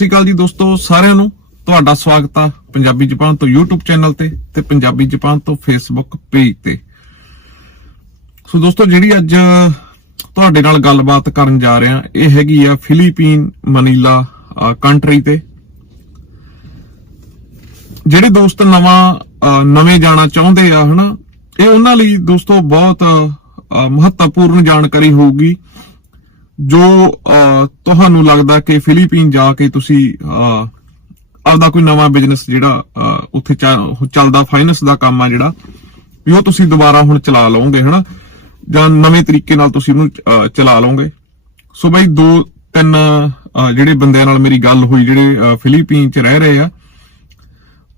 ਸਤਿ ਸ਼੍ਰੀ ਅਕਾਲ ਜੀ ਦੋਸਤੋ, ਸਾਰਿਆਂ ਨੂੰ ਤੁਹਾਡਾ ਸਵਾਗਤ ਆ ਪੰਜਾਬੀ ਜ਼ਬਾਨ ਤੋਂ YouTube ਚੈਨਲ ਤੇ ਤੇ ਪੰਜਾਬੀ ਜ਼ਬਾਨ ਤੋਂ Facebook ਪੇਜ ਤੇ। ਸੋ ਦੋਸਤੋ, ਜਿਹੜੀ ਅੱਜ ਤੁਹਾਡੇ ਨਾਲ ਗੱਲਬਾਤ ਕਰਨ ਜਾ ਰਹੇ ਆ ਇਹ ਹੈਗੀ ਆ ਫਿਲੀਪੀਨ ਮਨੀਲਾ ਕੰਟਰੀ ਤੇ। ਜਿਹੜੇ ਦੋਸਤ ਨਵਾਂ ਨਵੇਂ ਜਾਣਾ ਚਾਹੁੰਦੇ ਆ, ਹਨਾ, ਇਹ ਉਹਨਾਂ ਲਈ ਦੋਸਤੋ ਬਹੁਤ ਮਹੱਤਵਪੂਰਨ ਜਾਣਕਾਰੀ ਹੋਊਗੀ। ਜੋ ਤੁਹਾਨੂੰ ਲੱਗਦਾ ਕਿ ਫਿਲੀਪੀਨ ਜਾ ਕੇ ਤੁਸੀਂ ਆਪਦਾ ਕੋਈ ਨਵਾਂ ਬਿਜ਼ਨਸ ਜਿਹੜਾ ਉੱਥੇ ਚੱਲਦਾ ਫਾਈਨੈਂਸ ਦਾ ਕੰਮ ਆ ਜਿਹੜਾ, ਵੀ ਉਹ ਤੁਸੀਂ ਦੁਬਾਰਾ ਹੁਣ ਚਲਾ ਲਓਗੇ, ਹਨਾ? ਜਾਂ ਨਵੇਂ ਤਰੀਕੇ ਨਾਲ ਤੁਸੀਂ ਉਹਨੂੰ ਚਲਾ ਲਓਗੇ? ਸੋ ਬਈ ਦੋ, ਤਿੰਨ ਜਿਹੜੇ ਬੰਦਿਆਂ ਨਾਲ ਮੇਰੀ ਗੱਲ ਹੋਈ, ਜਿਹੜੇ ਫਿਲੀਪੀਨ ਚ ਰਹਿ ਰਹੇ ਆ,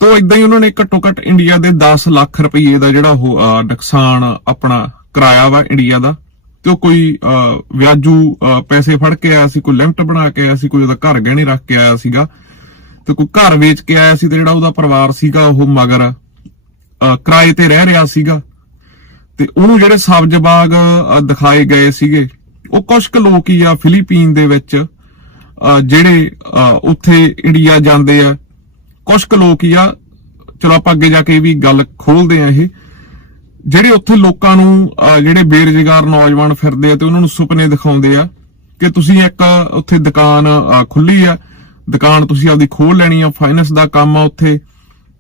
ਤੋ ਇਦਾਂ ਹੀ ਉਹਨਾਂ ਨੇ ਘੱਟੋ ਘੱਟ ਇੰਡੀਆ ਦੇ 10 ਲੱਖ ਰੁਪਏ ਦਾ ਜਿਹੜਾ ਉਹ ਨੁਕਸਾਨ ਆਪਣਾ ਕਰਾਇਆ ਵਾ ਇੰਡੀਆ ਦਾ। ਤੇ ਉਹ ਕੋਈ ਵਿਆਜੂ ਪੈਸੇ ਫੜ ਕੇ ਆਇਆ ਸੀ, ਕੋਈ ਲਿਮਟ ਬਣਾ ਕੇ ਆਇਆ ਸੀ, ਕੋਈ ਉਹਦਾ ਘਰ ਗਹਿਣੇ ਰੱਖ ਕੇ ਆਇਆ ਸੀਗਾ ਤੇ ਕੋਈ ਘਰ ਵੇਚ ਕੇ ਆਇਆ ਸੀ ਤੇ ਜਿਹੜਾ ਉਹਦਾ ਪਰਿਵਾਰ ਸੀਗਾ ਉਹ ਮਗਰ ਕਿਰਾਏ ਤੇ ਰਹਿ ਰਿਹਾ ਸੀਗਾ ਤੇ ਉਹਨੂੰ ਜਿਹੜੇ ਸਬਜ਼ ਬਾਗ ਦਿਖਾਏ ਗਏ ਸੀਗੇ, ਉਹ ਕੁਝ ਕੁ ਲੋਕ ਹੀ ਆ ਫਿਲੀਪੀਨ ਦੇ ਵਿੱਚ ਜਿਹੜੇ ਉੱਥੇ ਇੰਡੀਆ ਜਾਂਦੇ ਆ ਕੁਝ ਕੁ ਲੋਕ ਹੀ ਆ, ਚਲੋ ਆਪਾਂ ਅੱਗੇ ਜਾ ਕੇ ਵੀ ਗੱਲ ਖੋਲਦੇ ਆ ਇਹ ਜਿਹੜੇ ਉੱਥੇ ਲੋਕਾਂ ਨੂੰ ਜਿਹੜੇ ਬੇਰੁਜ਼ਗਾਰ ਨੌਜਵਾਨ ਫਿਰਦੇ ਆ ਤੇ ਉਹਨਾਂ ਨੂੰ ਸੁਪਨੇ ਦਿਖਾਉਂਦੇ ਆ ਕਿ ਤੁਸੀਂ ਇੱਕ ਉੱਥੇ ਦੁਕਾਨ ਖੁੱਲੀ ਆ, ਦੁਕਾਨ ਤੁਸੀਂ ਆਪਦੀ ਖੋਲ ਲੈਣੀ ਆ ਫਾਈਨੈਂਸ ਦਾ ਕੰਮ ਆ ਉੱਥੇ,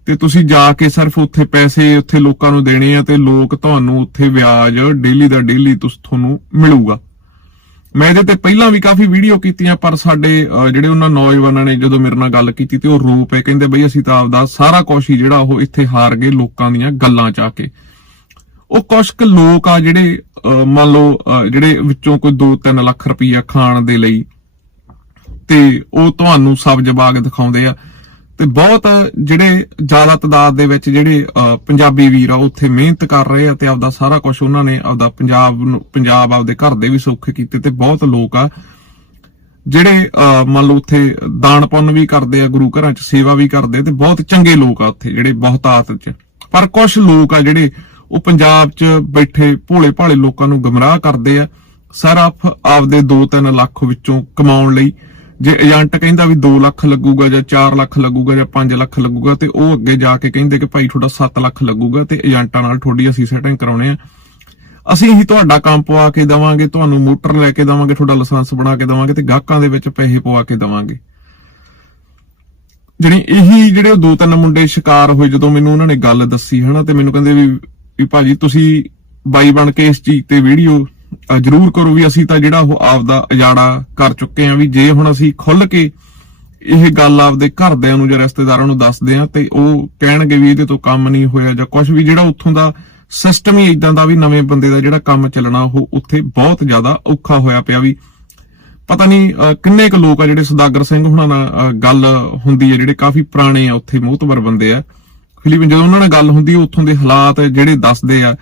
ਤੇ ਤੁਸੀਂ ਜਾ ਕੇ ਸਿਰਫ ਉੱਥੇ ਪੈਸੇ ਉੱਥੇ ਲੋਕਾਂ ਨੂੰ ਦੇਣੇ ਆ ਤੇ ਲੋਕ ਤੁਹਾਨੂੰ ਉੱਥੇ ਵਿਆਜ ਡੇਲੀ ਦਾ ਡੇਲੀ ਤੁਹਾਨੂੰ ਮਿਲੂਗਾ। ਮੈਂ ਇਹਦੇ ਤੇ ਪਹਿਲਾਂ ਵੀ ਕਾਫੀ ਵੀਡੀਓ ਕੀਤੀਆਂ, ਪਰ ਸਾਡੇ ਜਿਹੜੇ ਉਹਨਾਂ ਨੌਜਵਾਨਾਂ ਨੇ ਜਦੋਂ ਮੇਰੇ ਨਾਲ ਗੱਲ ਕੀਤੀ ਤੇ ਉਹ ਰੋ ਪਏ, ਕਹਿੰਦੇ ਬਈ ਅਸੀਂ ਤਾਂ ਆਪਦਾ ਸਾਰਾ ਕੁਝ ਹੀ ਜਿਹੜਾ ਉਹ ਇੱਥੇ ਹਾਰ ਗਏ ਲੋਕਾਂ ਦੀਆਂ ਗੱਲਾਂ ਚ ਆ ਕੇ। ਉਹ ਕੁਝ ਕੁ ਲੋਕ ਆ ਜਿਹੜੇ ਅਹ, ਮੰਨ ਲਓ ਜਿਹੜੇ ਵਿੱਚੋਂ ਕੋਈ 2-3 ਲੱਖ ਰੁਪਈਆ ਖਾਣ ਦੇ ਲਈ ਤੇ ਉਹ ਤੁਹਾਨੂੰ ਸਬਜ਼ ਬਾਗ ਦਿਖਾਉਂਦੇ ਆ। ਤੇ ਬਹੁਤ ਜਿਹੜੇ ਜ਼ਿਆਦਾ ਤਦਾਦ ਦੇ ਵਿੱਚ ਜਿਹੜੇ ਪੰਜਾਬੀ ਵੀਰ ਆ ਉੱਥੇ ਮਿਹਨਤ ਕਰ ਰਹੇ ਆ ਤੇ ਆਪਦਾ ਸਾਰਾ ਕੁਝ ਉਹਨਾਂ ਨੇ ਆਪਦਾ ਪੰਜਾਬ ਨੂੰ ਪੰਜਾਬ ਆਪਦੇ ਘਰ ਦੇ ਵੀ ਸੌਖੇ ਕੀਤੇ ਤੇ ਬਹੁਤ ਲੋਕ ਆ। ਜਿਹੜੇ ਅਹ, ਮੰਨ ਲਓ ਉੱਥੇ ਦਾਨ ਪੁੰਨ ਵੀ ਕਰਦੇ ਆ ਗੁਰੂ ਘਰਾਂ 'ਚ ਸੇਵਾ ਵੀ ਕਰਦੇ ਤੇ ਬਹੁਤ ਚੰਗੇ ਲੋਕ ਆ ਉੱਥੇ ਜਿਹੜੇ ਬਹੁਤਾਤ 'ਚ। ਪਰ ਕੁਝ ਲੋਕ ਆ ਜਿਹੜੇ ਉਹ ਪੰਜਾਬ 'ਚ ਬੈਠੇ ਭੋਲੇ ਭਾਲੇ ਲੋਕਾਂ ਨੂੰ ਗਮਰਾਹ ਕਰਦੇ ਆ। ਸਿਰਫ ਆਪਦੇ 2-3 ਲੱਖ ਵਿੱਚੋਂ ਕਮਾਉਣ ਲਈ ਜੇ ਏਜੰਟ ਕਹਿੰਦਾ ਵੀ 2 ਲੱਖ ਲੱਗੂਗਾ ਜਾਂ 4 ਲੱਖ ਲੱਗੂਗਾ ਜਾਂ 5 ਲੱਖ ਲੱਗੂਗਾ ਤੇ ਉਹ ਅੱਗੇ ਜਾ ਕੇ ਕਹਿੰਦੇ ਕਿ ਭਾਈ ਤੁਹਾਡਾ 7 ਲੱਖ ਲੱਗੂਗਾ ਤੇ ਏਜੰਟਾਂ ਨਾਲ ਤੁਹਾਡੀ ਅਸੀਂ ਸੈਟਿੰਗ ਕਰਾਉਣੇ ਆ। ਅਸੀਂ ਹੀ ਤੁਹਾਡਾ ਕੰਮ ਪਵਾ ਕੇ ਦਵਾਂਗੇ, ਤੁਹਾਨੂੰ ਮੋਟਰ ਲੈ ਕੇ ਦਵਾਂਗੇ, ਤੁਹਾਡਾ ਲਾਇਸੈਂਸ ਬਣਾ ਕੇ ਦਵਾਂਗੇ ਤੇ ਗਾਹਕਾਂ ਦੇ ਵਿੱਚ ਪੈਸੇ ਪਵਾ ਕੇ ਦਵਾਂਗੇ। ਜਿਹੜੇ ਇਹੀ ਜਿਹੜੇ ਉਹ ਦੋ ਤਿੰਨ ਮੁੰਡੇ ਸ਼ਿਕਾਰ ਹੋਏ ਜਦੋਂ ਮੈਨੂੰ ਉਹਨਾਂ ਨੇ ਗੱਲ ਦੱਸੀ, ਹਨਾ, ਤੇ ਮੈਨੂੰ ਕਹਿੰਦੇ ਵੀ ਵੀ ਭਾਜੀ ਤੁਸੀਂ ਬਾਈ ਬਣ ਕੇ ਇਸ ਚੀਜ਼ ਤੇ ਵੀਡੀਓ ਜਰੂਰ ਕਰੋ ਵੀ ਅਸੀਂ ਤਾਂ ਜਿਹੜਾ ਉਹ ਆਪਦਾ ਉਜਾੜਾ ਕਰ ਚੁੱਕੇ ਆ ਵੀ ਜੇ ਹੁਣ ਅਸੀਂ ਖੁੱਲ ਕੇ ਇਹ ਗੱਲ ਆਪਦੇ ਘਰਦਿਆਂ ਨੂੰ ਜਾਂ ਰਿਸ਼ਤੇਦਾਰਾਂ ਨੂੰ ਦੱਸਦੇ ਆ ਤੇ ਉਹ ਕਹਿਣਗੇ ਵੀ ਇਹਦੇ ਤੋਂ ਕੰਮ ਨਹੀਂ ਹੋਇਆ ਜਾਂ ਕੁਝ ਵੀ ਜਿਹੜਾ ਉੱਥੋਂ ਦਾ ਸਿਸਟਮ ਹੀ ਇਦਾਂ ਦਾ ਵੀ ਨਵੇਂ ਬੰਦੇ ਦਾ ਜਿਹੜਾ ਕੰਮ ਚੱਲਣਾ ਉਹ ਉੱਥੇ ਬਹੁਤ ਜ਼ਿਆਦਾ ਔਖਾ ਹੋਇਆ ਪਿਆ ਵੀ। ਪਤਾ ਨਹੀਂ ਅਹ, ਕਿੰਨੇ ਕੁ ਲੋਕ ਆ ਜਿਹੜੇ ਸੁਦਾਗਰ ਸਿੰਘ ਹੁਣਾਂ ਨਾਲ ਗੱਲ ਹੁੰਦੀ ਹੈ ਜਿਹੜੇ ਕਾਫੀ ਪੁਰਾਣੇ ਆ ਉੱਥੇ ਮੋਹਤਬਰ ਬੰਦੇ ਆ। ਫਿਲੀਪੀਨ ਜਦੋਂ ਉਹਨਾਂ ਨਾਲ ਗੱਲ ਹੁੰਦੀ ਉੱਥੋਂ ਦੇ ਹਾਲਾਤ ਜਿਹੜੇ ਦੱਸਦੇ ਆ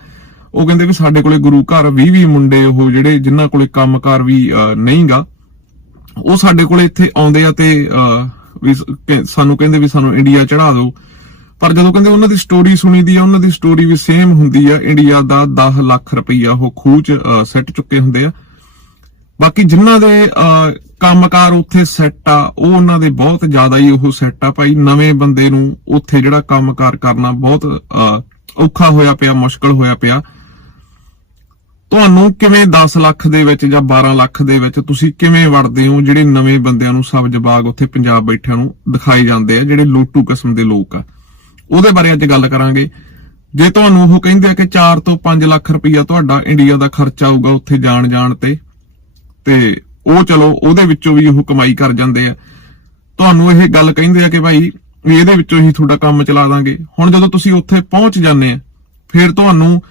ਉਹ ਕਹਿੰਦੇ ਵੀ ਸਾਡੇ ਕੋਲੇ ਗੁਰੂ ਘਰ 20 20 ਮੁੰਡੇ ਉਹ ਜਿਹੜੇ ਜਿਨ੍ਹਾਂ ਕੋਲੇ ਕੰਮਕਾਰ ਵੀ ਨਹੀਂਗਾ ਉਹ ਸਾਡੇ ਕੋਲੇ ਇੱਥੇ ਆਉਂਦੇ ਆ ਤੇ ਵੀ ਸਾਨੂੰ ਕਹਿੰਦੇ ਵੀ ਸਾਨੂੰ ਇੰਡੀਆ ਚੜਾ ਦਿਓ। ਪਰ ਜਦੋਂ ਕਹਿੰਦੇ ਉਹਨਾਂ ਦੀ ਸਟੋਰੀ ਸੁਣੀਦੀ ਆ ਉਹਨਾਂ ਦੀ ਸਟੋਰੀ ਵੀ ਸੇਮ ਹੁੰਦੀ ਆ ਇੰਡੀਆ ਦਾ 10 ਲੱਖ ਰੁਪਈਆ ਉਹ ਖੂਹ ਚ ਅਹ, ਚੁੱਕੇ ਹੁੰਦੇ ਆ। ਬਾਕੀ ਜਿਨ੍ਹਾਂ ਦੇ ਅਹ, ਕੰਮਕਾਰ ਉੱਥੇ ਸੈੱਟ ਆ ਉਹ ਉਹਨਾਂ ਦੇ ਬਹੁਤ ਜ਼ਿਆਦਾ ਹੀ ਉਹ ਸੈੱਟ ਆ ਭਾਈ। ਨਵੇਂ ਬੰਦੇ ਨੂੰ ਉੱਥੇ ਜਿਹੜਾ ਕੰਮਕਾਰ ਕਰਨਾ ਬਹੁਤ ਔਖਾ ਹੋਇਆ ਪਿਆ ਮੁਸ਼ਕਲ ਹੋਇਆ ਪਿਆ। ਤੁਹਾਨੂੰ ਕਿਵੇਂ 10 ਲੱਖ ਦੇ ਵਿੱਚ ਜਾਂ 12 ਲੱਖ ਦੇ ਵਿੱਚ ਤੁਸੀਂ ਕਿਵੇਂ ਵੜਦੇ ਹੋ? ਜਿਹੜੇ ਨਵੇਂ ਬੰਦਿਆਂ ਨੂੰ ਸਬਜ਼ ਬਾਗ ਉੱਥੇ ਪੰਜਾਬ ਬੈਠਿਆਂ ਨੂੰ ਦਿਖਾਈ ਜਾਂਦੇ ਆ ਜਿਹੜੇ ਲੋਟੂ ਕਿਸਮ ਦੇ ਲੋਕ ਆ। ਉਹਦੇ ਬਾਰੇ ਅੱਜ ਗੱਲ ਕਰਾਂਗੇ। ਜੇ ਤੁਹਾਨੂੰ ਉਹ ਕਹਿੰਦੇ ਆ ਕਿ 4 ਤੋਂ 5 ਲੱਖ ਰੁਪਈਆ ਤੁਹਾਡਾ ਇੰਡੀਆ ਦਾ ਖਰਚਾ ਆਊਗਾ ਉੱਥੇ ਜਾਣ ਜਾਣ ਤੇ ਤੇ ਉਹ ਚਲੋ ਉਹਦੇ ਵਿੱਚੋਂ ਵੀ ਉਹ ਕਮਾਈ ਕਰ ਜਾਂਦੇ ਆ। ਤੁਹਾਨੂੰ ਇਹ ਗੱਲ ਕਹਿੰਦੇ ਆ ਕਿ ਭਾਈ ਵੀ ਇਹਦੇ ਵਿੱਚੋਂ ਹੀ ਤੁਹਾਡਾ ਕੰਮ ਚਲਾ ਦਾਂਗੇ। ਹੁਣ ਜਦੋਂ ਤੁਸੀਂ ਉੱਥੇ ਪਹੁੰਚ ਜਾਂਦੇ ਆ, ਫਿਰ ਤੁਹਾਨੂੰ